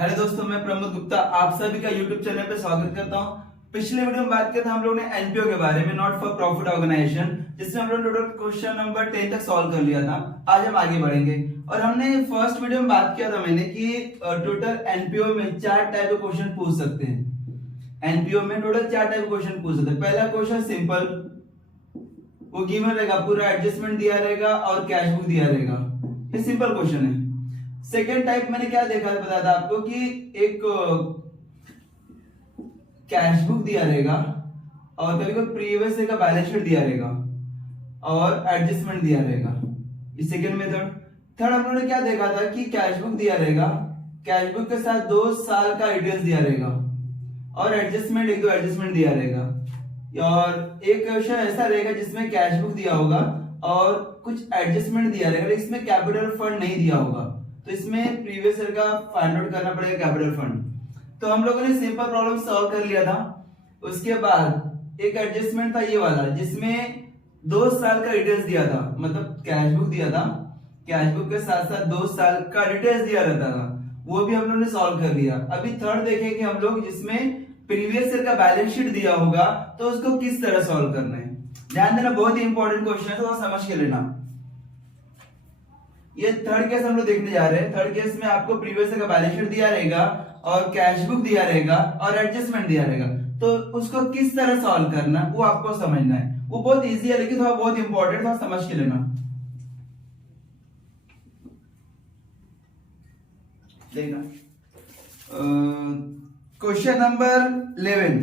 Hello दोस्तों, मैं प्रमोद गुप्ता आप सभी का यूट्यूब चैनल पे स्वागत करता हूं। पिछले वीडियो में बात किया था हम लोगों ने एनपीओ के बारे में, नॉट फॉर प्रॉफिट ऑर्गेनाइजेशन, जिसमें हम लोग टोटल क्वेश्चन नंबर 10 तक सॉल्व कर लिया था। आज हम आगे बढ़ेंगे और हमने फर्स्ट वीडियो में बात किया था मैंने कि टोटल एनपीओ में 4 टाइप के क्वेश्चन पूछ सकते हैं। एनपीओ में टोटल 4 टाइप के क्वेश्चन पूछ सकते हैं। पहला क्वेश्चन सिंपल, वो गिवन रहेगा, पूरा एडजस्टमेंट दिया रहेगा और कैश बुक दिया रहेगा, ये सिंपल क्वेश्चन है। सेकेंड टाइप मैंने क्या देखा बताया था आपको कि एक कैश बुक दिया रहेगा और कभी कभी प्रीवियस ईयर का बैलेंस शीट दिया रहेगा और एडजस्टमेंट दिया रहेगा, ये सेकेंड मेथड। थर्ड हम लोगों ने क्या देखा था कि कैश बुक दिया रहेगा, कैश बुक के साथ 2 साल का डिटेल्स दिया रहेगा और एडजस्टमेंट, एक दो एडजस्टमेंट दिया रहेगा। और एक क्वेश्चन ऐसा रहेगा जिसमें कैश बुक दिया होगा और कुछ एडजस्टमेंट दिया रहेगा, इसमें कैपिटल फंड नहीं दिया होगा, तो इसमें प्रीवियस ईयर का फाइंड आउट करना पड़ेगा कैपिटल फंड। तो हम लोगों ने सिंपल प्रॉब्लम सॉल्व कर लिया था। उसके बाद एक एडजस्टमेंट था ये वाला, जिसमें 2 साल का डिटेल्स दिया था, मतलब कैश बुक दिया था, कैश बुक के साथ साथ 2 साल का डिटेल्स दिया रहता था, वो भी हम लोगों ने सॉल्व कर लिया। अभी थर्ड देखेंगे हम लोग, जिसमें प्रीवियस ईयर का बैलेंस शीट दिया होगा, तो उसको किस तरह सॉल्व करना है। ध्यान देना, बहुत ही इंपॉर्टेंट क्वेश्चन है, तो समझ के लेना। ये थर्ड केस हम लोग देखने जा रहे हैं। थर्ड केस में आपको प्रीवियस ईयर का बैलेंस शीट दिया रहेगा और कैश बुक दिया रहेगा और एडजस्टमेंट दिया रहेगा, तो उसको किस तरह सॉल्व करना वो आपको समझना है। वो बहुत इजी है लेकिन थोड़ा बहुत इंपॉर्टेंट, थोड़ा समझ के लेना। देखना question number 11,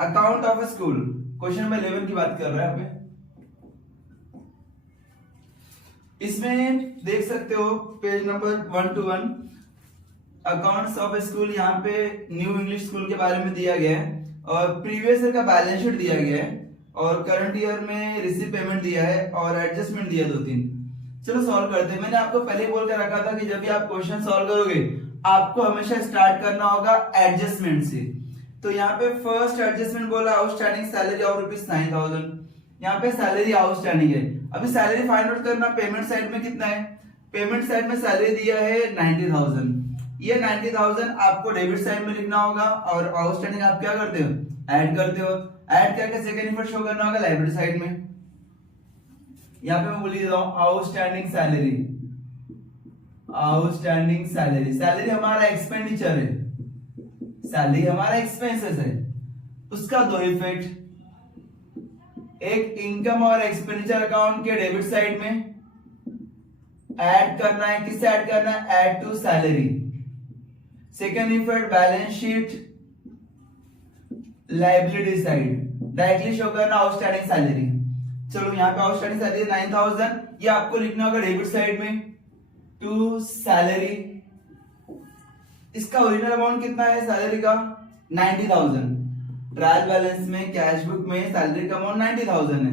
account of A school. Question number 11 की बात कर रहे हैं आप। इसमें देख सकते हो page number 1 to 1 accounts of A school, यहाँ पे न्यू इंग्लिश स्कूल के बारे में दिया गया है और प्रीवियस ईयर का बैलेंस शीट दिया गया है और करंट ईयर में रिसीव पेमेंट दिया है और एडजस्टमेंट दिया 2-3। चलो सॉल्व करते हैं। मैंने आपको पहले बोल कर रखा था कि जब भी आप क्वेश्चन सॉल्व करोगे आपको हमेशा स्टार्ट करना होगा एडजस्टमेंट से। तो यहाँ पे फर्स्ट एडजस्टमेंट बोला, आउटस्टैंडिंग सैलरी ऑफ ₹9,000। यहाँ पे सैलरी आउटस्टैंडिंग है। अभी सैलरी फाइंड आउट करना, पेमेंट साइड में कितना है, पेमेंट साइड में सैलरी दिया है 90,000। ये 90,000 आपको डेबिट साइड में लिखना होगा और आउटस्टैंडिंग आप क्या करते हो, ऐड करते हो। ऐड करके सेकंड इफेक्ट शो करना होगा लायबिलिटी साइड में। यहाँ पे मैं बोल देता हूं outstanding salary. Outstanding salary, salary हमारा एक्सपेंडिचर है, सैलरी हमारा एक्सपेंसेस है, उसका 2 इफेक्ट, एक इनकम और एक्सपेंडिचर अकाउंट के डेबिट साइड में ऐड करना है। किससे ऐड करना है, add to salary. Second effect balance sheet liability side, directly show करना आउटस्टैंडिंग सैलरी। चलो यहाँ पे आउटस्टैंडिंग सैलरी 9,000, ये आपको लिखना होगा डेबिट साइड में टू सैलरी। इसका ओरिजिनल अमाउंट कितना है सैलरी का, 90,000। ट्रायल बैलेंस में, कैश बुक में सैलरी का अमाउंट 90,000 है,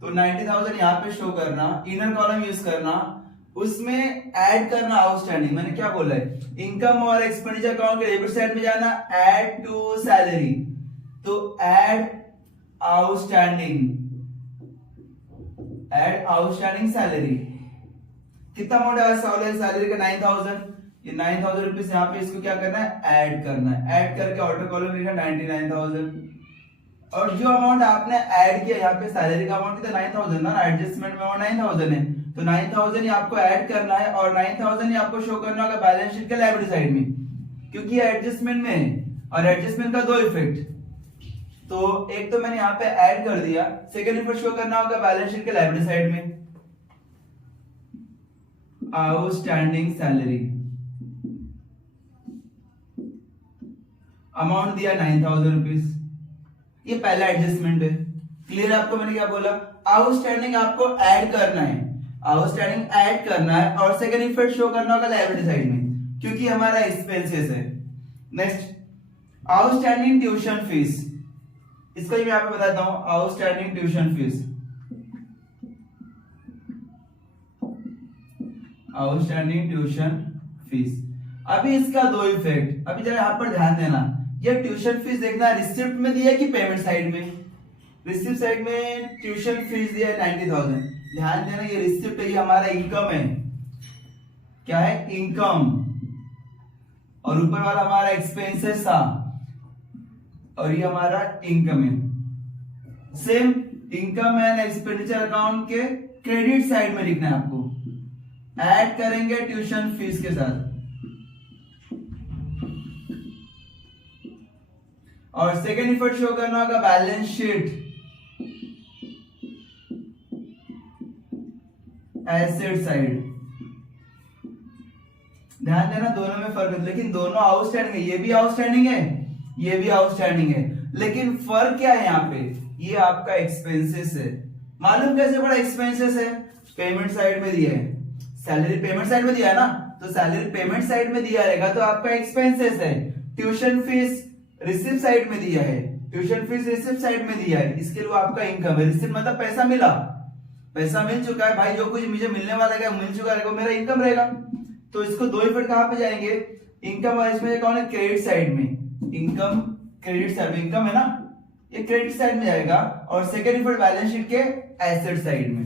तो 90,000 यहाँ पे शो करना, इनर कॉलम यूज करना, उसमें ऐड करना आउटस्टैंडिंग। मैंने क्या बोला है, इनकम और एक्सपेंडिचर अकाउंट के डेबिट साइड में जाना, ऐड टू सैलरी, तो add outstanding, add outstanding salary. कितना अमाउंट है सैलरी का 9,000, ये 9,000 रुपीज यहाँ पे इसको क्या करना है, ऐड करना है। ऐड करके आउटर कॉलम लिखना 99,000 और जो अमाउंट आपने ऐड किया, यहाँ पे सैलरी का अमाउंट कितना 9,000 ना, एडजस्टमेंट में अमाउंट 9,000 है, तो 9,000 ही आपको ऐड करना है और 9,000 ही आपको शो करना होगा बैलेंस शीट के लायबिलिटी साइड में, क्योंकि एडजस्टमेंट में है और एडजस्टमेंट का 2 इफेक्ट। तो एक तो मैंने यहाँ पे ऐड कर दिया, सेकेंड इफेक्ट शो करना होगा बैलेंस शीट के लायबिलिटी साइड में, आउटस्टैंडिंग सैलरी, अमाउंट दिया 9,000 रुपीज, ये पहला एडजस्टमेंट है। क्लियर है आपको मैंने क्या बोला, आउटस्टैंडिंग आपको ऐड करना है, आउटस्टैंडिंग ऐड करना है और सेकंड इफेक्ट शो करना होगा लायबिलिटी साइड में, क्योंकि हमारा एक्सपेंसेस है। नेक्स्ट आउटस्टैंडिंग ट्यूशन फीस, इसको मैं आपको बताता हूं, outstanding tuition fees, outstanding tuition fees. अभी इसका 2 इफेक्ट, अभी जरा यहाँ पर ध्यान देना, ये ट्यूशन फीस देखना रिसिप्ट में दिया है कि पेमेंट साइड में। रिसिप्ट साइड में ट्यूशन फीस दिया है 90,000, ध्यान देना ये रिसिप्ट है, ये हमारा इनकम है, क्या है, इनकम। और ऊपर वाला हमारा एक्सपेंसेस था और ये हमारा इनकम है। Same income and expenditure account के क्रेडिट साइड में लिखना है आपको, ऐड करेंगे ट्यूशन फीस के साथ। और सेकेंड इफेक्ट शो करना होगा बैलेंस शीट, एसेट साइड। ध्यान देना दोनों में फर्क है, लेकिन दोनों आउटस्टैंडिंग है, ये भी आउटस्टैंडिंग है, ये भी आउटस्टैंडिंग है, लेकिन फर्क क्या है यहाँ पे, ये आपका एक्सपेंसेस है। मालूम कैसे पड़ा एक्सपेंसेस है? पेमेंट साइड में दिया है, सैलरी पेमेंट साइड में दिया है ना, तो सैलरी पेमेंट साइड में दिया रहेगा तो आपका एक्सपेंसेस है। ट्यूशन फीस रिसीव साइड में दिया है, ट्यूशन फीस रिसीव साइड में दिया है, इसके लिए आपका इनकम है। रिसीव मतलब पैसा मिला, पैसा मिल चुका है भाई, जो कुछ मुझे मिलने वाला है मिल चुका है, मेरा इनकम रहेगा। तो इसको दो इफेक्ट कहां पे जाएंगे, इनकम और इसमें कौन है, क्रेडिट साइड में। इनकम क्रेडिट साइड में, इनकम है ना, ये क्रेडिट साइड में जाएगा, और सेकंड इफेक्ट बैलेंस शीट के एसेट साइड में।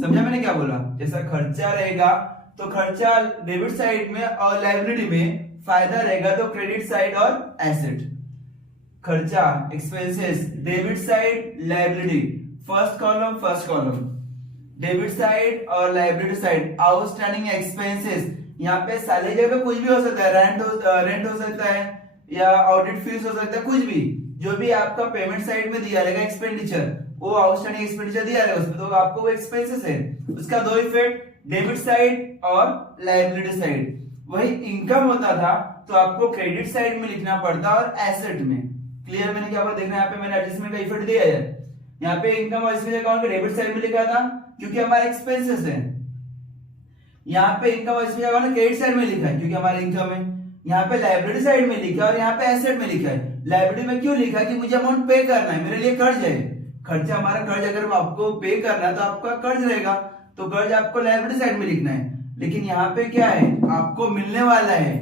समझा मैंने क्या बोला? जैसा खर्चा रहेगा तो खर्चा डेबिट साइड में और लायबिलिटी में, फायदा रहेगा तो क्रेडिट साइड और एसेट। खर्चा expenses debit side liability, first column debit side और लायबिलिटी साइड। आउटस्टैंडिंग एक्सपेंसेस, यहाँ पे सैलरी पे कुछ भी हो सकता है, रेंट हो सकता है या ऑडिट फीस हो सकता है, कुछ भी जो भी आपका पेमेंट साइड में दिया रहेगा एक्सपेंडिचर, वो आउटस्टैंडिंग एक्सपेंडिचर दिया रहेगा उसमें, तो आपको वो एक्सपेंसेस है। उसका दो इफेक्ट, डेबिट साइड और लायबिलिटी साइड। वही इनकम होता था तो आपको क्रेडिट साइड में लिखना पड़ता और एसेट में। क्लियर? मैंने क्या बोला देखना, यहाँ पे मैंने एडजस्टमेंट का इफेक्ट दिया है। यहाँ पे इनकम और एक्सपेंस अकाउंट के डेबिट साइड में लिखा था क्योंकि हमारे एक्सपेंसेस है। यहाँ पे इनकम और एक्सपेंस अकाउंट क्रेडिट साइड में लिखा है क्योंकि हमारा इनकम है। यहाँ पे लायबिलिटी साइड में लिखा है और यहाँ पे एसेट में लिखा है। लायबिलिटी में क्यों लिखा है कि मुझे अमाउंट पे करना है, मेरे लिए कर्ज है, खर्चा हमारा कर्ज, अगर आपको पे करना है तो आपका कर्ज रहेगा, तो कर्ज आपको लायबिलिटी साइड में लिखना है। लेकिन यहाँ पे क्या है, आपको मिलने वाला है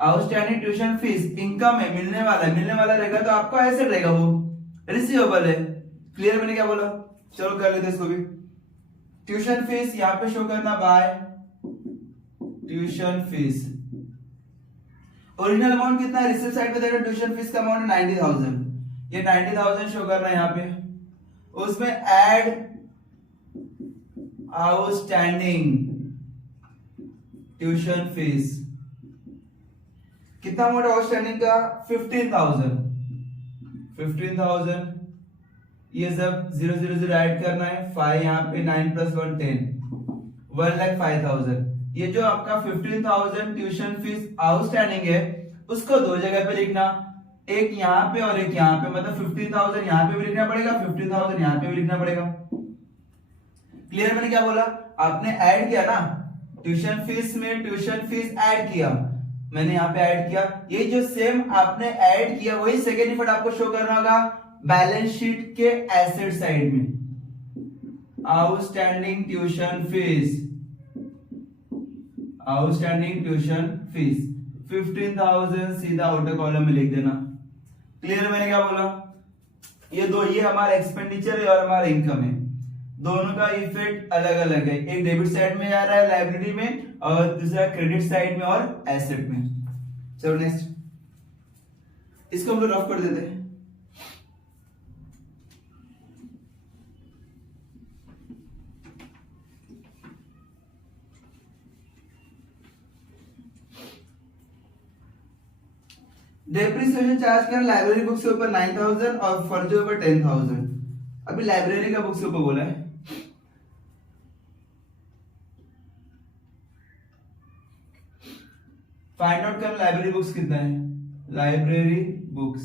आउटस्टैंडिंग ट्यूशन फीस, इनकम है, मिलने वाला रहेगा तो आपका एसेट रहेगा, वो रिसीवेबल है। क्लियर? मैंने क्या बोला? चलो कर लेते इसको भी। ट्यूशन फीस यहाँ पे शो करना by tuition fees. Original amount कितना है, रिसीव साइड पे देखो ट्यूशन फीस का अमाउंट 90,000, ये 90,000 शो करना है यहाँ पे। उसमें ऐड आउटस्टैंडिंग ट्यूशन फीस, कितना अमाउंट आउटस्टैंडिंग का, 15,000। ये सब 000 ऐड करना है, 5 यहाँ पे 9 + 1 10, 1,05,000। ये जो आपका 15,000 ट्यूशन फीस आउटस्टैंडिंग है उसको दो जगह पे लिखना, एक यहाँ पे और एक यहाँ पे, मतलब 15,000 यहाँ पे भी लिखना पड़ेगा, 15,000 यहाँ पे भी लिखना पड़ेगा। क्लियर? मैंने क्या बोला, आपने ऐड किया ना, ट्यूशन फीस में ट्यूशन फीस ऐड किया, मैंने यहाँ पे ऐड किया, ये जो सेम आपने ऐड किया वही सेकेंड इफेक्ट आपको शो करना होगा बैलेंस शीट के एसेट साइड में। Outstanding tuition fees, outstanding tuition fees 15,000 सीधा आउटर कॉलम में लिख देना। क्लियर? मैंने क्या बोला, ये दो, ये हमारा एक्सपेंडिचर है और हमारा इनकम है, दोनों का इफेक्ट अलग अलग है, एक डेबिट साइड में जा रहा है लायबिलिटी में और दूसरा क्रेडिट साइड में और एसेट में। चलो नेक्स्ट, इसको हम लोग रफ कर देते हैं। डेप्रिसिएशन चार्ज कर लाइब्रेरी बुक्स के ऊपर 9,000 और फर्नीचर के ऊपर 10,000। अभी लाइब्रेरी का बुक्स के ऊपर बोला है, फाइंड आउट कर लाइब्रेरी बुक्स कितना है, लाइब्रेरी बुक्स।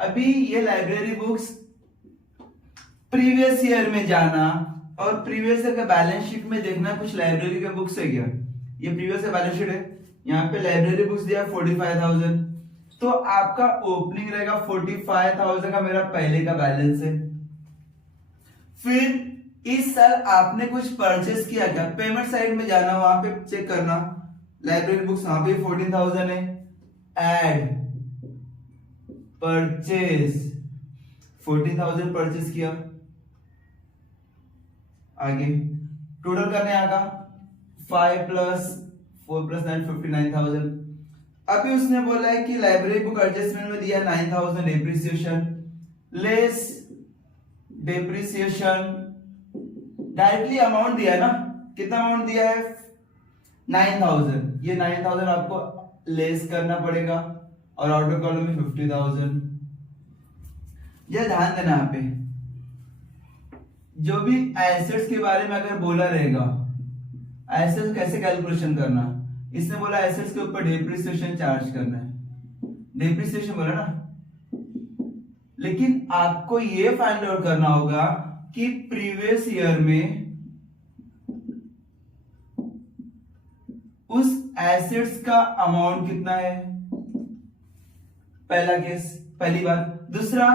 अभी ये लाइब्रेरी बुक्स प्रीवियस ईयर में जाना और प्रीवियस ईयर का बैलेंस शीट में देखना कुछ लाइब्रेरी के बुक्स है क्या। ये प्रीवियस ईयर बैलेंस शीट है, यहाँ पे लाइब्रेरी बुक्स दिया 45,000, तो आपका ओपनिंग रहेगा 45,000 का, मेरा पहले का बैलेंस है। फिर इस साल आपने कुछ परचेस किया क्या, पेमेंट साइड में जाना, वहां पे चेक करना, लाइब्रेरी बुक्स वहां पे 14,000 है, ऐड परचेस 14,000 परचेस किया। आगे टोटल करने आएगा 5 + 4 + 9 59,000। अभी उसने बोला है कि लाइब्रेरी बुक एडजस्टमेंट में दिया 9000 depreciation, less depreciation, directly amount दिया ना, कितना अमाउंट दिया है 9000, ये 9000 आपको लेस करना पड़ेगा और आउटर कॉलम में 50000। यह ध्यान देना यहाँ पे, जो भी एसेट्स के बारे में अगर बोला रहेगा, एसेट्स कैसे कैलकुलेशन करना, इसने बोला एसेट्स के ऊपर डेप्रिसिएशन चार्ज करना है, डेप्रिसिएशन बोला ना, लेकिन आपको ये फाइंड आउट करना होगा कि प्रीवियस ईयर में उस एसेट्स का अमाउंट कितना है, पहला केस, पहली बात। दूसरा,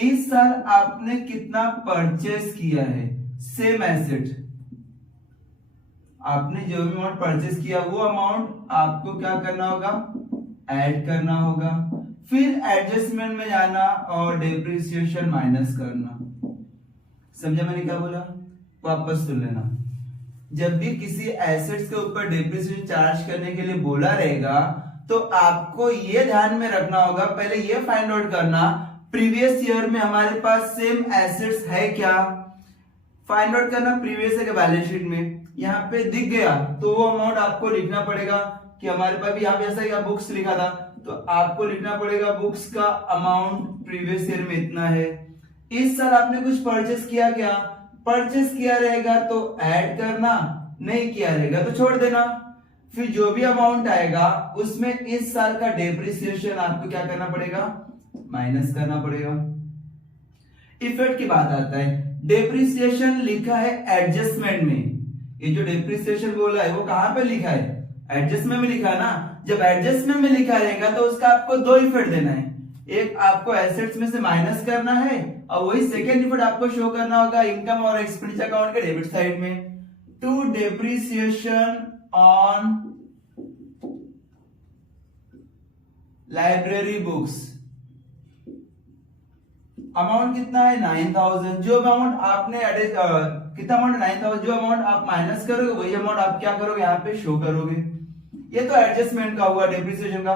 इस साल आपने कितना परचेस किया है सेम एसेट, आपने जो भी अमाउंट परचेस किया वो अमाउंट आपको क्या करना होगा, ऐड करना होगा, फिर एडजस्टमेंट में जाना और डेप्रिसिएशन माइनस करना। समझा मैंने क्या बोला, वापस सुन लेना। जब भी किसी एसेट्स के ऊपर डेप्रिसिएशन चार्ज करने के लिए बोला रहेगा तो आपको ये ध्यान में रखना होगा, पहले ये फाइंड आउट करना प्रीवियस ईयर में हमारे पास सेम एसेट्स है क्या, फाइंड आउट करना प्रीवियस ईयर के बैलेंस शीट में। यहाँ पे दिख गया तो वो अमाउंट आपको लिखना पड़ेगा कि हमारे पास भी यहाँ पे ऐसा ही बुक्स लिखा था तो आपको लिखना पड़ेगा बुक्स का अमाउंट प्रीवियस ईयर में इतना है। इस साल आपने कुछ परचेस किया क्या, परचेस किया रहेगा तो ऐड करना, नहीं किया रहेगा तो छोड़ देना। फिर जो भी अमाउंट आएगा उसमें इस साल का डेप्रिसिएशन आपको क्या करना पड़ेगा, माइनस करना पड़ेगा। इफेक्ट की बात आता है, डेप्रिसिएशन लिखा है एडजस्टमेंट में, ये जो डेप्रिसिएशन बोला है वो कहां पे लिखा है, एडजस्टमेंट में लिखा है ना। जब एडजस्टमेंट में लिखा रहेगा तो उसका आपको दो इफेक्ट देना है, एक आपको एसेट्स में से माइनस करना है और वही सेकेंड इफेक्ट आपको शो करना होगा इनकम और एक्सपेंडिचर अकाउंट के डेबिट साइड में। To depreciation on library books, amount कितना है 9000, जो अमाउंट आपने कितना अमाउंट 9000, जो अमाउंट आप माइनस करोगे वही अमाउंट आप क्या करोगे यहाँ पे शो करोगे। ये तो एडजस्टमेंट का हुआ डेप्रिसिएशन का।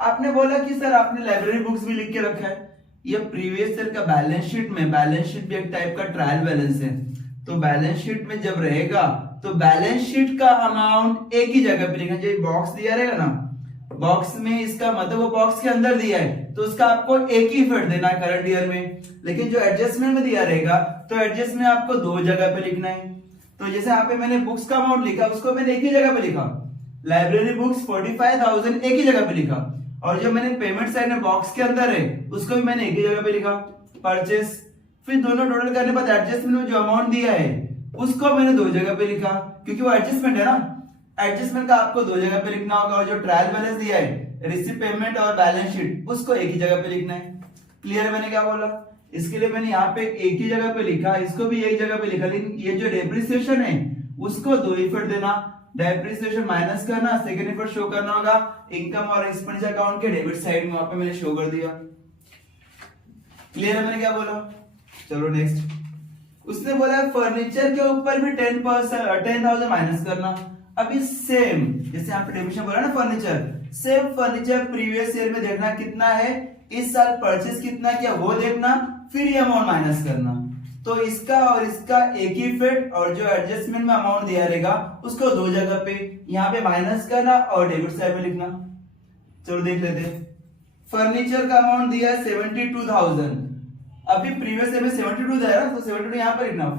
आपने बोला कि सर आपने लाइब्रेरी बुक्स भी लिख के रखा है, ये प्रीवियस ईयर का बैलेंस शीट में, बैलेंस शीट भी एक टाइप का ट्रायल बैलेंस है, तो बैलेंस शीट में जब रहेगा तो बैलेंस शीट का अमाउंट एक ही जगह पे लिखना, जो बॉक्स दिया रहेगा ना, बॉक्स में इसका मतलब वो बॉक्स के अंदर दिया है तो उसका आपको एक ही इफेक्ट देना है करंट ईयर में। लेकिन जो एडजस्टमेंट में दिया रहेगा तो एडजस्टमेंट आपको दो जगह पे लिखना है। तो जैसे यहाँ पे मैंने बुक्स का अमाउंट लिखा उसको मैंने एक ही जगह पे लिखा, लाइब्रेरी बुक्स 45,000 एक ही जगह पे लिखा, और जो मैंने पेमेंट साइड में बॉक्स के अंदर है उसको भी मैंने एक ही जगह पे लिखा परचेस। फिर दोनों टोटल करने के बाद एडजस्टमेंट में जो अमाउंट दिया है उसको मैंने दो जगह पे लिखा, क्योंकि वो एडजस्टमेंट है ना, एडजस्टमेंट का आपको दो जगह पे लिखना होगा, और जो ट्रायल बैलेंस दिया है रिसीव पेमेंट और बैलेंस शीट उसको एक ही जगह पे लिखना है। क्लियर मैंने क्या बोला, इसके लिए मैंने यहाँ पे एक ही जगह पे लिखा, इसको भी एक जगह पे लिखा, लेकिन ये जो डेप्रिसिएशन है उसको दो इफेक्ट देना, डेप्रिसिएशन माइनस करना, सेकंड इफेक्ट शो करना होगा इनकम और एक्सपेंडिचर अकाउंट के डेबिट साइड में, वहां पे मैंने शो कर दिया। क्लियर है मैंने क्या बोला। चलो नेक्स्ट, उसने बोला फर्नीचर के ऊपर भी 10,000 माइनस करना। अभी सेम जैसे यहाँ पे डेफिनेशन बोला ना furniture, same furniture previous year में देखना कितना है, इस साल परचेस कितना किया वो देखना, फिर ये अमाउंट माइनस करना। तो इसका और इसका एक ही इफेक्ट, और जो एडजस्टमेंट में अमाउंट दिया रहेगा उसको दो जगह पे यहाँ पे माइनस करना और डेबिट साइड में लिखना। चलो देख लेते हैं। फर्नीचर का अमाउंट दिया है 72,000, अभी प्रीवियस ईयर में 72 दिया है तो 72 यहाँ पर लिखना।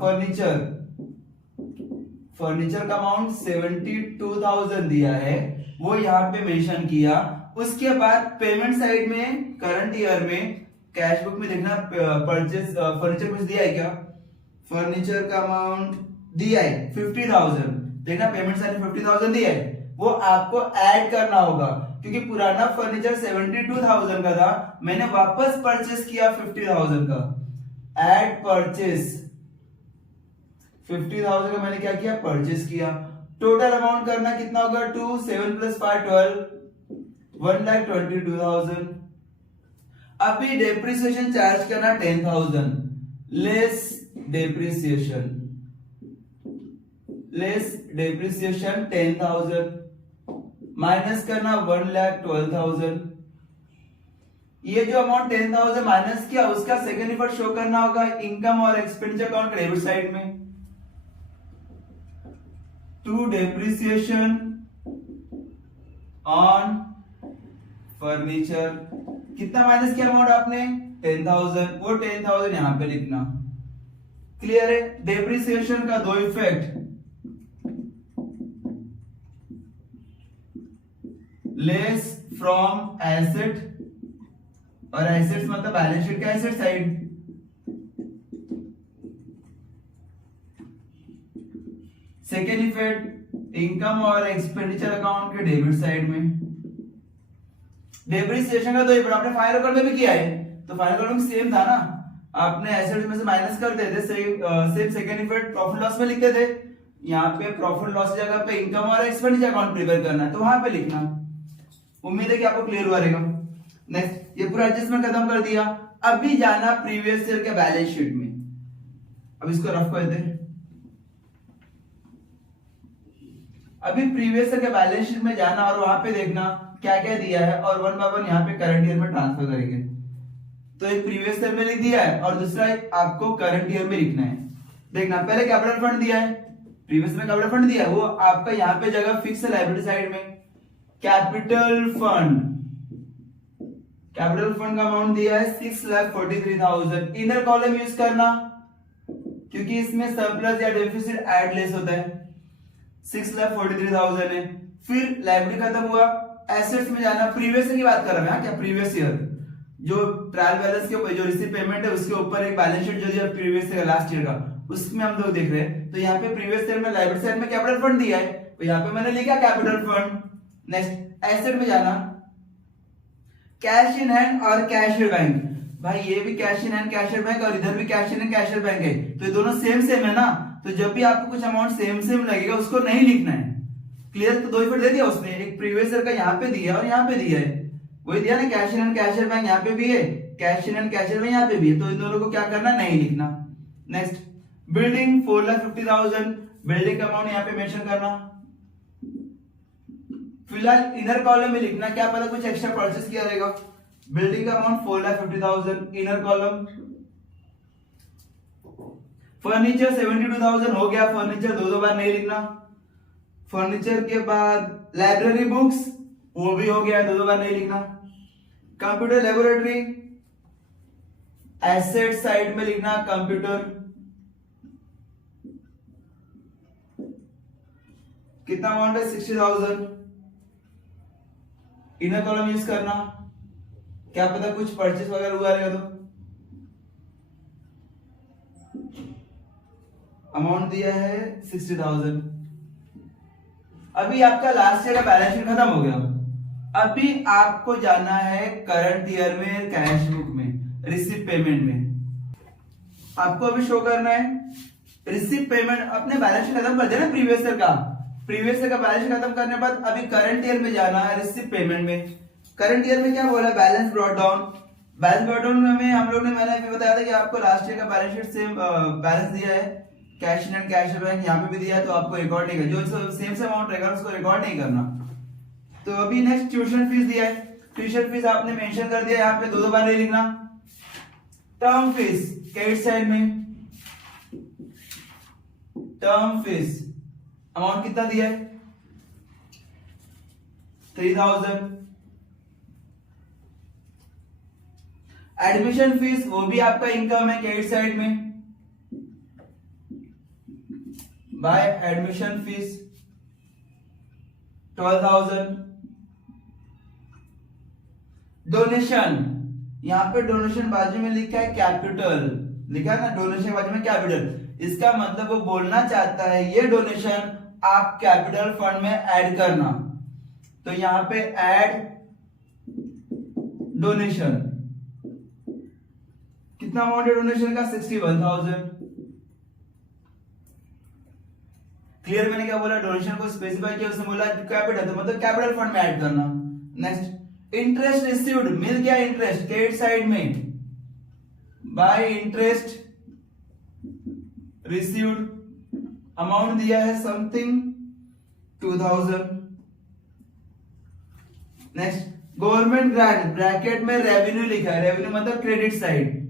फर्नीचर का अमाउंट 72,000 दिया है वो यहाँ पे मेंशन किया। उसके बाद पेमेंट साइड में करंट ईयर में कैश बुक में देखना परचेस फर्नीचर कुछ दिया है क्या, फर्नीचर का अमाउंट दिया है 50,000, देखना पेमेंट साइड में 50,000 दिया है, वो आपको ऐड करना होगा क्योंकि पुराना फर्नीचर 72,000 का था, मैंने वापस परचेस किया 50,000 का, ऐड परचेस 50,000 का मैंने क्या किया, परचेस किया। टोटल अमाउंट करना कितना होगा, 2 7 + 5 12, 1,22,000। अभी डेप्रिसिएशन चार्ज करना 10,000, लेस डेप्रिसिएशन 10,000। माइनस करना 1,12,000। ये जो अमाउंट 10,000 माइनस किया उसका सेकेंड इफेक्ट शो करना होगा इनकम और एक्सपेंडिचर अकाउंट डेबिट साइड में। टू डेप्रिसिएशन ऑन फर्नीचर, कितना माइनस किया अमाउंट आपने 10,000, वो 10,000 यहां पे लिखना। क्लियर है? डेप्रिसिएशन का दो इफेक्ट, लेस फ्रॉम एसेट, और एसेट्स मतलब बैलेंस शीट का asset side. Second effect income और एक्सपेंडिचर अकाउंट के डेबिट साइड में। डेप्रिसिएशन का दो इफेक्ट आपने फाइनल अकाउंट में भी किया है, तो फाइनल अकाउंट में सेम था ना, आपने एसेट्स में से माइनस करते थे, same second effect profit loss में लिखते थे। यहाँ पे प्रॉफिट लॉस जगह पे इनकम और एक्सपेंडिचर अकाउंट प्रिपेयर करना है, तो वहां पे लिखना। उम्मीद है कि आपको क्लियर हुआ रहेगा। नेक्स्ट, ये पूरा एडजस्टमेंट खत्म कर दिया, अभी जाना प्रीवियस ईयर के बैलेंस शीट में। अब इसको रफ कर दे। अभी प्रीवियस ईयर के बैलेंस शीट में जाना और वहां पे देखना क्या क्या दिया है, और वन बाय वन यहाँ पे करंट ईयर में ट्रांसफर करेंगे। तो एक प्रीवियस ईयर में लिख दिया है और दूसरा आपको करंट ईयर में लिखना है। देखना, पहले कैपिटल फंड दिया है, प्रीवियस में कैपिटल फंड दिया है, वो आपका यहाँ पे जगह फिक्स है लायबिलिटी साइड में। कैपिटल फंड, कैपिटल फंड का अमाउंट दिया है 6,43,000। इनर कॉलम यूज करना क्योंकि इसमें सरप्लस या डेफिसिट ऐड लेस होता है। 6,43,000 है। फिर लायबिलिटी खत्म हुआ, एसेट्स में जाना। प्रीवियस ईयर की बात कर रहा हूं, क्या प्रीवियस ईयर जो ट्रायल बैलेंस के ऊपर जो रिसीव पेमेंट है उसके ऊपर एक बैलेंस शीट जो दिया प्रीवियस ईयर लास्ट ईयर का, उसमें हम लोग देख रहे हैं। तो यहाँ पे प्रीवियस ईयर में लायबिलिटी साइड में कैपिटल फंड दिया है, तो यहाँ पे मैंने लिखा कैपिटल फंड। नेक्स्ट, एसेट में जाना, कैश इन हैंड और कैशियर बैंक। भाई ये भी cash in hand cashier bank और इधर भी cash in hand cashier bank है, तो ये दोनों सेम सेम है ना, तो जब भी आपको कुछ अमाउंट सेम सेम लगेगा उसको नहीं लिखना है। क्लियर? तो दो इफेक्ट दे दिया उसने, एक प्रीवियस ईयर का यहाँ पे दिया और यहाँ पे दिया है, वही दिया ना, cash in hand cashier bank यहाँ पे भी है, cash in hand cashier bank यहाँ पे भी है, तो इन दोनों को क्या करना, नहीं लिखना। नेक्स्ट, बिल्डिंग 4,50,000, बिल्डिंग का अमाउंट यहाँ पे मेंशन करना। फिलहाल इनर कॉलम में लिखना, क्या पता कुछ एक्स्ट्रा परचेस किया रहेगा। बिल्डिंग का अमाउंट 4,50,000 इनर कॉलम। फर्नीचर 72,000 हो गया, फर्नीचर दो बार नहीं लिखना। फर्नीचर के बाद लाइब्रेरी बुक्स, वो भी हो गया, दो बार नहीं लिखना। कंप्यूटर लेबोरेटरी, एसेट साइड में लिखना कंप्यूटर। कितना अमाउंट है 60,000, इनर कॉलम यूज करना, क्या पता कुछ परचेस वगैरह हुआ रहेगा तो। अमाउंट दिया है 60,000। अभी आपका लास्ट ईयर का बैलेंस शीट खत्म हो गया, अभी आपको जाना है करंट ईयर में कैश बुक में, रिसीव पेमेंट में। आपको अभी शो करना है रिसीव पेमेंट, अपने बैलेंस शीट खत्म कर देना प्रीवियस ईयर का। प्रीवियस ईयर का बैलेंस शीट खत्म करने के बाद अभी करंट ईयर में जाना है रिसीव पेमेंट में। करंट ईयर में क्या बोला, balance brought down. Balance brought down में हम लोग ने, मैंने अभी बताया था कि आपको लास्ट ईयर का बैलेंस शीट सेम बैलेंस दिया है, cash in and cash bank यहाँ पे भी दिया है, तो आपको रिकॉर्ड नहीं करना, जो सेम से अमाउंट रहेगा उसको रिकॉर्ड नहीं करना। तो अभी नेक्स्ट ट्यूशन फीस दिया है, ट्यूशन फीस आपने मेंशन कर दिया यहाँ पे, दो बार नहीं लिखना। टर्म फीस क्रेडिट साइड में, टर्म फीस अमाउंट कितना दिया है 3,000। एडमिशन फीस वो भी आपका इनकम है क्रेडिट साइड में, बाय एडमिशन फीस 12,000। डोनेशन, यहां पे डोनेशन बाजू में लिखा है कैपिटल, लिखा है ना डोनेशन बाजू में कैपिटल, इसका मतलब वो बोलना चाहता है ये डोनेशन आप कैपिटल फंड में ऐड करना। तो यहां पे ऐड डोनेशन, कितना अमाउंट है डोनेशन का 61,000। क्लियर? मैंने क्या बोला, डोनेशन को स्पेसिफाई किया, उसने बोला कैपिटल, तो मतलब कैपिटल फंड में ऐड करना। नेक्स्ट, इंटरेस्ट रिसीव्ड, मिल गया इंटरेस्ट क्रेडिट साइड में, बाय इंटरेस्ट रिसीव्ड, अमाउंट दिया है something 2,000। Next government grant, bracket में रेवेन्यू लिखा है, रेवेन्यू मतलब क्रेडिट साइड।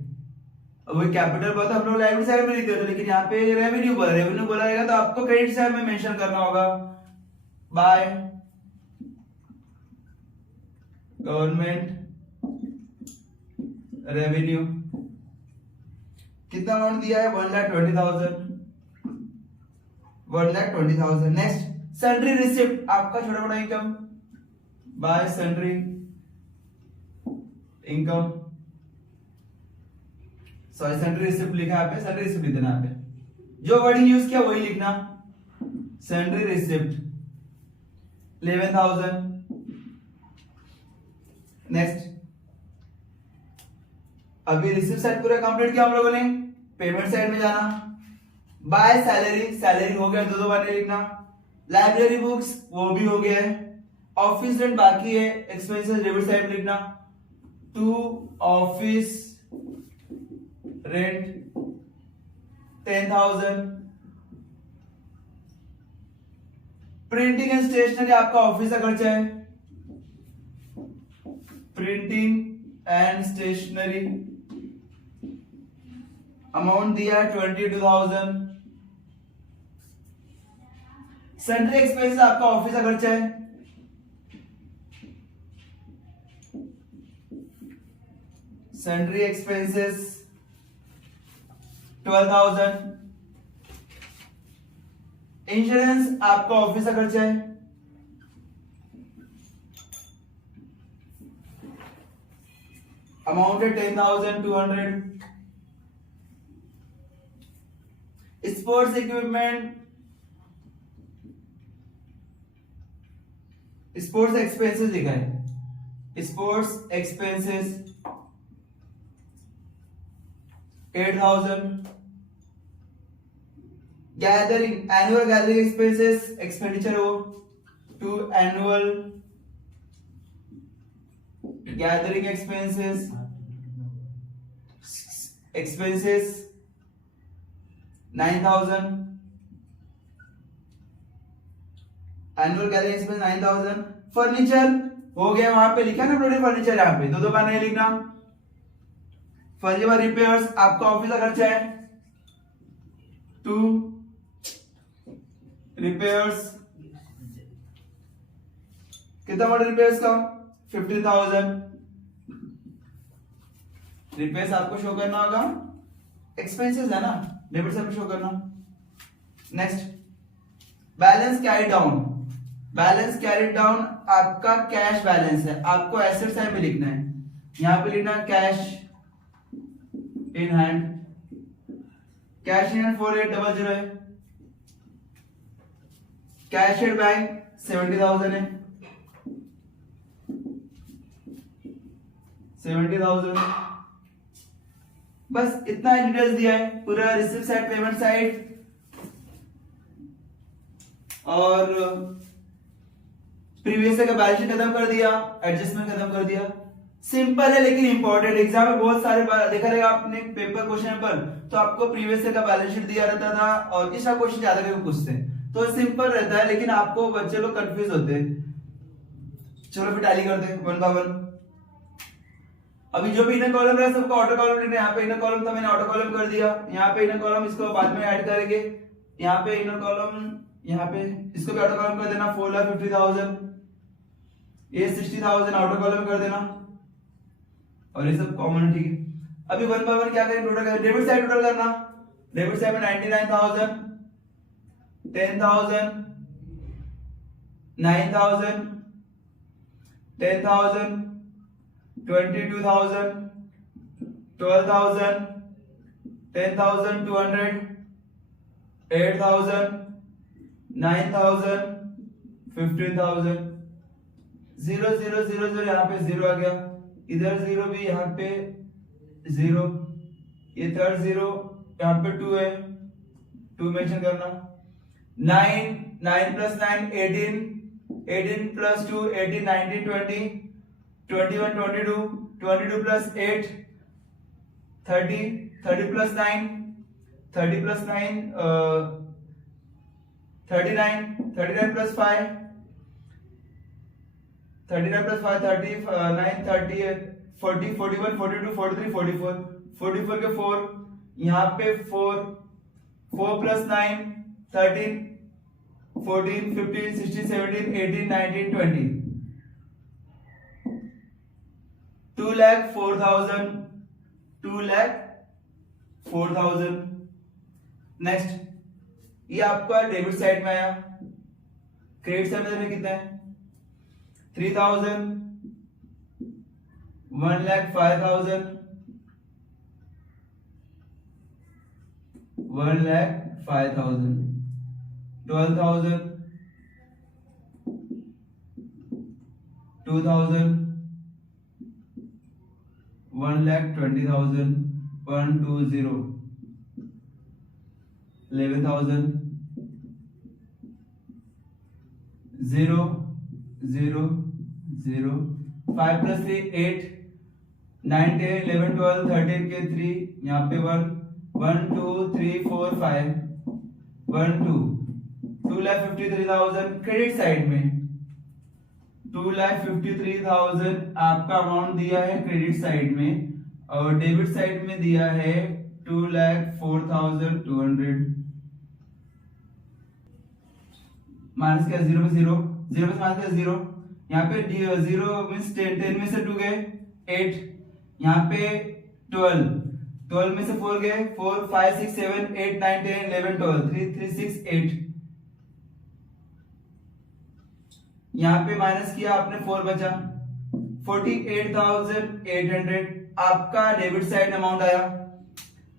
वही कैपिटल बोला तो हम लोग लाइबिलिटी साइड में लिखते थे, लेकिन यहाँ पे रेवेन्यू बोला, रेवेन्यू बोला रहेगा तो आपको क्रेडिट साइड में मेंशन करना होगा। बाय गवर्नमेंट रेवेन्यू कितना अमाउंट दिया है, 1,20,000, 1,20,000। नेक्स्ट सन्ड्री रिसिप्ट, आपका छोटा मोटा income, bye sundry income, sorry sundry receipt लिखा है, सन्ड्री रिसिप्ट लिख देना यहाँ पे, जो वर्डिंग यूज किया वही लिखना। Sundry receipt 11,000। नेक्स्ट अभी रिसिप्ट साइड पूरा कंप्लीट किया हम लोगों ने, पेमेंट साइड में जाना। बाय सैलरी, सैलरी हो गया, दो बार नहीं लिखना। लाइब्रेरी बुक्स वो भी हो गया है। ऑफिस रेंट बाकी है, एक्सपेंसेस डेबिट साइड में लिखना। To office rent 10,000। Printing and stationery आपका ऑफिस का खर्चा है, प्रिंटिंग एंड स्टेशनरी अमाउंट दिया है 22,000। सन्ड्री एक्सपेंसेस आपका ऑफिस का खर्चा है, सन्ड्री एक्सपेंसेस 12,000। इंश्योरेंस आपका ऑफिस का खर्चा है, अमाउंट है 10,200। स्पोर्ट्स इक्विपमेंट, स्पोर्ट्स एक्सपेंसेस लिखा है, sports expenses 8,000। Gathering, annual gathering expenses expenditure हो, to annual gathering expenses, expenses 9,000। Annual gathering expense 9,000। Furniture हो गया, वहां पे लिखा ना फर्नीचर, यहाँ पे दो बार नहीं लिखना। फर्नीचर रिपेयर्स आपका ऑफिस का खर्चा है, टू रिपेयर्स कितना मॉडल रिपेयर्स का 15,000। रिपेयर्स आपको शो करना होगा, एक्सपेंसेस है ना, डेबिट साइड में शो करना। Next balance carry down, balance carry down आपका कैश बैलेंस है, आपको एसेट साइड में लिखना है। यहां पे लिखना cash in hand, cash in hand 4800 है। कैश एट बैंक 70,000 है, 70,000। बस इतना डिटेल्स दिया है, पूरा रिसिप्ट साइड, पेमेंट साइड और प्रीवियस ईयर का बैलेंस शीट खत्म कर दिया, एडजस्टमेंट खत्म कर दिया। सिंपल है लेकिन इंपॉर्टेंट, एग्जाम में बहुत सारे देखा रहेगा आपने पेपर क्वेश्चन पर, तो आपको प्रीवियस ईयर का बैलेंस शीट दिया रहता था और इसका क्वेश्चन ज्यादा करके पूछते हैं, तो सिंपल रहता है, लेकिन आपको बच्चे लोग कंफ्यूज होते हैं। चलो फिर टैली करते हैं वन बाय वन। अभी जो भी इनर कॉलम रहा सबको ऑटो कॉलम लिखना है। यहाँ पे इनर कॉलम था, मैंने ऑटो कॉलम कर दिया। यहाँ पे इनर कॉलम इसको बाद में ऐड करेंगे। यहाँ पे इनर कॉलम, यहाँ पे इसको भी ऑटो कॉलम कर देना। 4,50,000, ये 60,000 ऑटो कॉलम कर देना और ये सब कॉमन है, ठीक है। अभी वन बाय वन क्या करें, टोटल करें। डेबिट साइड टोटल करना, डेबिट साइड में 99,000, 10,000, 9,000, 10,000, 22,000, 12,000, 10,200, 8,000, 9,000, 15,000। 0 0 0 0 यहाँ पे 0 आ गया, इधर 0 भी, यहाँ पे 0, ये थर्ड 0, यहाँ पे 2 है, 2 मेंशन करना। 9 9 plus 9 18, 18 plus 2 18, 19 20, 21 22, 22 plus 8 30, 30 plus 9 30 plus 9 39, 39 plus 5 39 plus 5 39 38 40 41 42 43 44 44 के 4 यहाँ पे 4 4 प्लस 9 13 14 15 16 17 18 19 20 2,04,000 2,04,000। नेक्स्ट ये आपका डेबिट साइड में आया, क्रेडिट साइड में कितना है 3,000 1,05,000 1,05,000 12,000 2,000 1,20,000 120 11,000 0 0 0 5 plus 3 8 9 10 11 12 13 के 3 यहाँ पे 1 1 2 3 4 5 1 2 2,53,000 क्रेडिट साइड में 2,53,000 आपका अमाउंट दिया है क्रेडिट साइड में, और डेबिट साइड में दिया है 2,04,200 माइनस क्या 0 में 0 0 में माइनस 0, यहाँ पे 0 मींस 10 में से 2 गए 8, यहाँ पे 12 में से 4 गए 4 5 6 7 8 9 10 11 12 3 3 6 8, यहाँ पे माइनस किया आपने 4 बचा 48,800 आपका डेबिट साइड अमाउंट आया।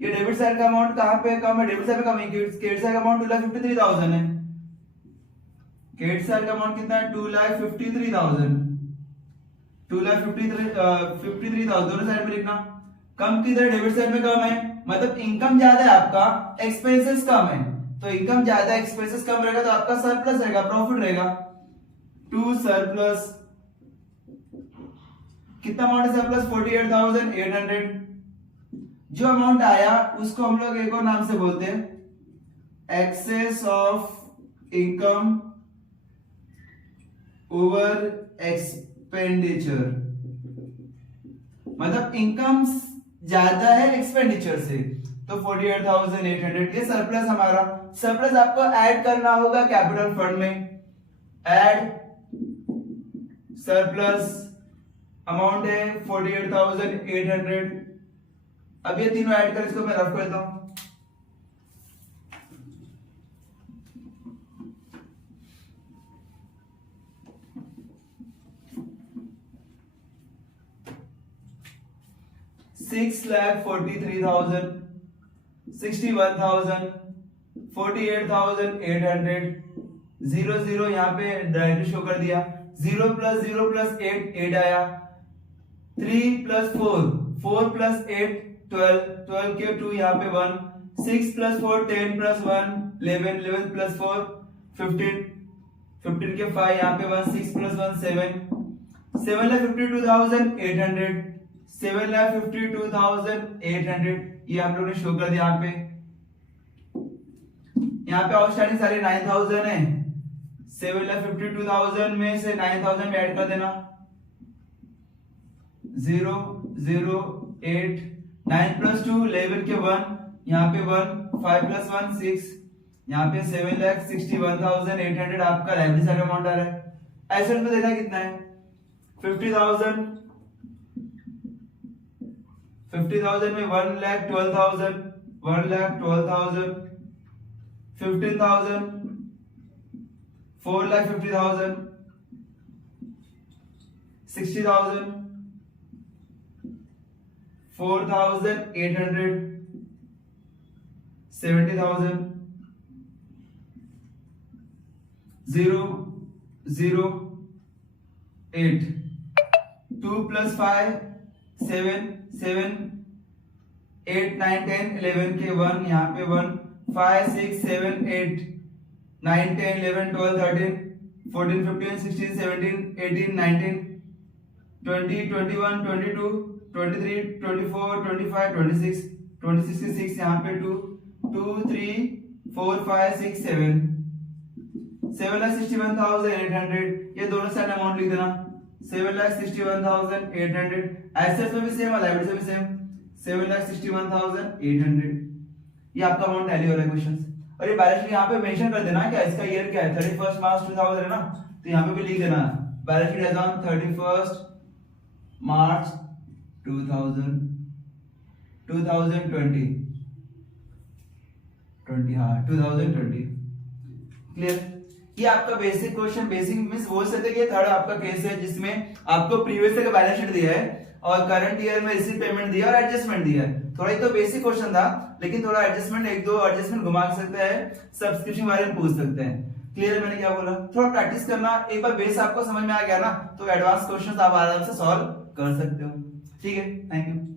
ये डेबिट साइड का अमाउंट कहां पे कम है, डेबिट साइड में कम है, क्रेडिट साइड का अमाउंट 2,53,000 है। क्रेडिट साइड का अमाउंट कितना है 2,53,000 2,53,000 दोनों साइड में लिखना। कम किधर डेबिट साइड में कम है, मतलब इनकम ज्यादा है आपका, एक्सपेंसेस कम है, तो इनकम ज्यादा एक्सपेंसेस कम रहेगा तो आपका सरप्लस रहेगा, प्रॉफिट रहेगा। टू सरप्लस कितना अमाउंट है सरप्लस 48,800। जो अमाउंट आया उसको हम लोग एक और नाम से बोलते हैं excess of income over expenditure, मतलब इनकम ज्यादा है एक्सपेंडिचर से, तो 48,800 ये सरप्लस हमारा। सरप्लस आपको ऐड करना होगा कैपिटल फंड में, ऐड सरप्लस अमाउंट है 48,800। अब ये तीनों ऐड कर इसको मैं रफ करता हूं। $6,43,000 61,000 48,800 0 0 यहाँ पे डायरेक्ट शो कर दिया। 0 + 8 आया। 3 + 4 + 8 12 के 2 यहाँ पे 1 6 + 4 10 + 1 11 11 + 4 15 15 के 5 यहाँ पे 1 6 + 1 7 7,52,800 7,52,800 ये हम लोग ने शो कर दिया। यहाँ पे आउटस्टैंडिंग सारे 9,000 है। 7,52,000 में से 9,000 में ऐड कर देना। 0 0 8 9 + 2 11 के 1 यहाँ पे 1 5 + 1 6 यहाँ पे 7,61,800 आपका लाइब्रेरी साइड अमाउंट आ रहा है। एसेट में देखना कितना है 50,000 में 1,12,000 1,12,000 15,000 4,50,000 60,000 4,800 70,000 0 0 8 2 + 5 7 7 8 9 10 11 के 1 यहाँ पे 1 5 6 7 8 9 10 11 12 13 14 15 16 17 18 19 20 21 22 23 24 25 26 26 के 6 यहाँ पे 2 2 3 4 5 6 7 7,61,800 ये दोनों साइड अमाउंट लिख देना। 7,61,800। एसेट्स में भी सेम और लायबिलिटीज में भी सेम 7,61,800। ये आपका अमाउंट टैली हो रहा है क्वेश्चन। और ये बैलेंस शीट यहाँ पे मेंशन कर देना क्या इसका ईयर क्या है, 31 मार्च 2000 है ना, तो यहाँ पे भी लिख देना balance sheet as on 31 March 2020 clear. ये आपका बेसिक क्वेश्चन, बेसिक मींस बोल सकते हैं कि थर्ड आपका केस है जिसमें आपको प्रीवियस ईयर का बैलेंस शीट दिया है और करंट ईयर में रिसीव पेमेंट दिया और एडजस्टमेंट दिया है। थोड़ा ही तो बेसिक क्वेश्चन था, लेकिन थोड़ा एडजस्टमेंट, एक दो एडजस्टमेंट घुमा सकते हैं, सब्सक्रिप्शन बारे में पूछ सकते हैं। क्लियर मैंने क्या बोला, थोड़ा प्रैक्टिस करना, एक बार बेस आपको समझ में आ गया ना तो एडवांस क्वेश्चंस आप आराम से सॉल्व कर सकते हो। ठीक है, थैंक यू।